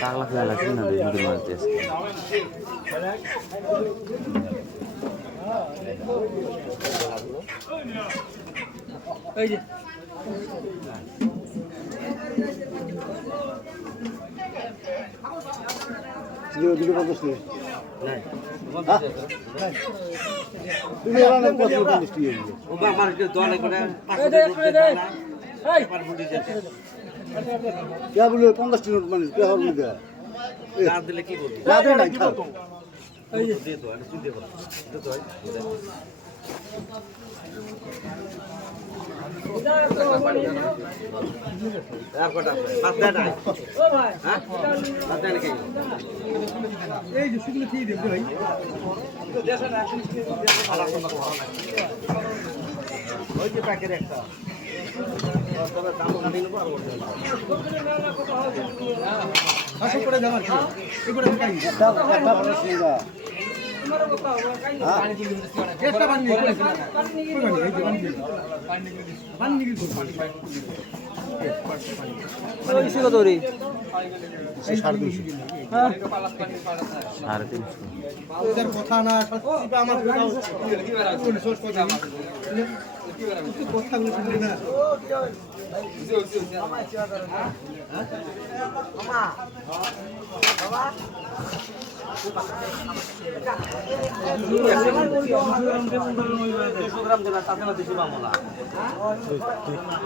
কাগলা খেলা লাগছে না নদীর মাছ দিয়ে এই যে দুটো পঞ্চাশ নেই বলে 50 নোট মানে দিলে কি বলবো এই যে শুকনো খেয়ে দেবে ভাই ওই যে প্যাকেট একটা করে যাওয়ার এগুলো খাই কথা না আমার কথাগুলো শুনলে না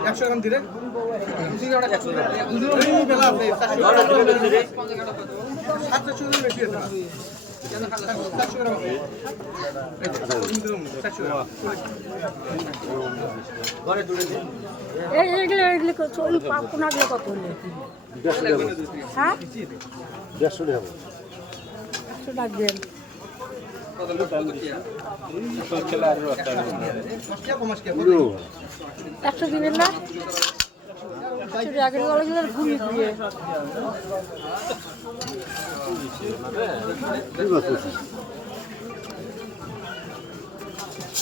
একশো গ্রাম দিলে বেশি এগুলো কত হলে হ্যাঁ 150 টাকা 100 লাগবেন একশো দিবেন না আগের ঘুরিয়ে ঘুরিয়ে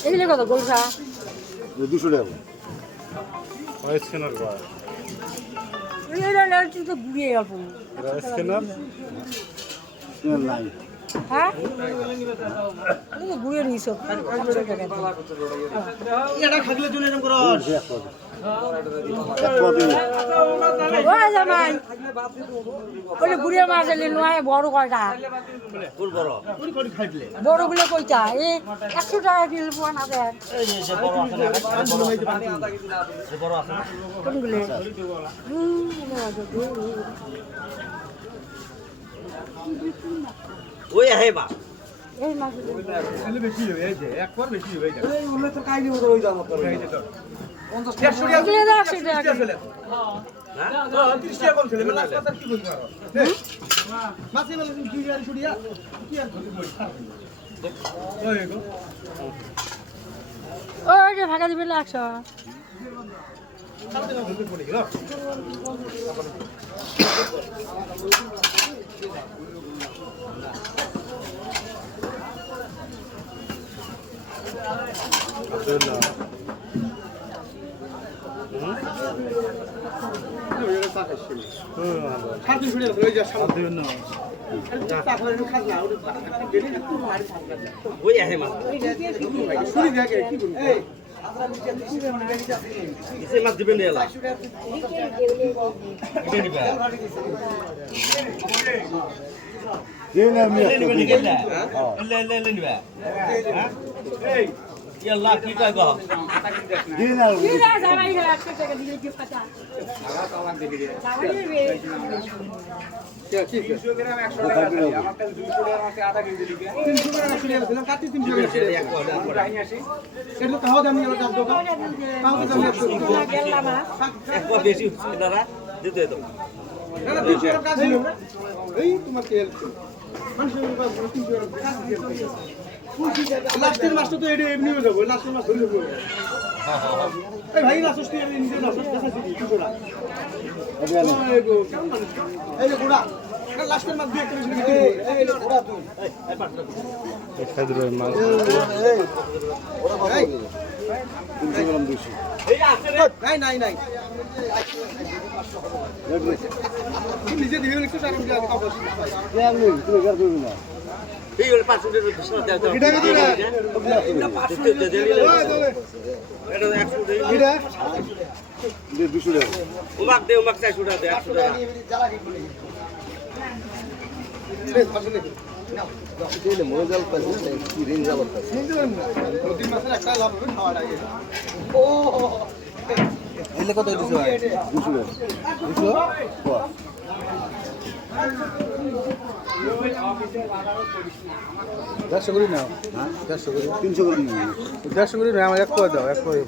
এগুলো কত গোলসা 200 টাকা তো ঘুরিয়ে গেল নাই হ্যাঁ ঘুরিয়ে নিস ঘুরিয়ে মাছ নয় বড় কয়টা বড় গুলো কইটা এই 100 টাকা কিলো পান আছে কোনগুলো ওই আহে বা এই মাছ বেশি হয়ে যায় একবার বেশি হয়ে যায় এই উল্লে তো কাইনি মতো হই দাম করে 50 টাকা চলে হ্যাঁ 30 টাকা কম চলে মানে কথা কি বলবো মাছে বলে কি আর ছুড়িয়া কি আর ওই গো ওই যে ভাগা দিবেন 100 সাথে না বলতে পড়ে গেল ওই আহে মা কিসে মাছ দিবেন এলা এটা নিবা দেন আমি নিবেন নিবেন লে নিবা হ্যাঁ এই ইয়াল্লা কি কয় গো দেন আর জামাই 100 টাকা দিলে কি পাতা জামাই রে 300 গ্রাম 100 টাকা আমার কাছে 200 টাকার মাছে আধা কেজি দিবে 300 গ্রাম 100 টাকা দিলাম কাটি 300 টাকা রাই আসি এটা তো হাওয়া দামি আমার কাছে দোকান তাও তো দামি 100 টাকা একবার বেশি দাদা দিতে দাও না 300 টাকা কাজ হলো এই তোমার তেল মানুষের কাজ 300 টাকা কাজ দিয়ে লাস্টের মাছটা তো এটা এমনি হয়ে যাবে লাস্টের মাছ ধরে যাবে এই ভাই লাস্ট তুই এমনি নিজে লাস্ট দেখাচ্ছি কি গোড়া এই যে গোড়া লাস্টের মাছ দিয়ে একটা বেশি এই গোড়া তুই এই পাটটা এই খাদ্র মাছ এই ওরা কত এই 300 গ্রাম 200 এই আছে রে নাই নিজে দিবেন একটু টাকা দিয়ে খাবো তুমি কার করবি না এই হলো 500 টাকা বিস্কুট দাও দাও এটা কত না এটা 100 টাকা এটা দে 200 টাকা উমাক 400 টাকা দে 100 টাকা দিলে মনে জল পাইছে কি ঋণ জল পাইছে প্রতি মাসে একটা লাভ হবে খাওয়ার আগে ও এলে কত দিছো ভাই 200 টাকা 150 করে নাও 150 করে 300 করে নিবি 150 করে নাও এক করে দাও এক করে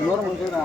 নরম হইছে না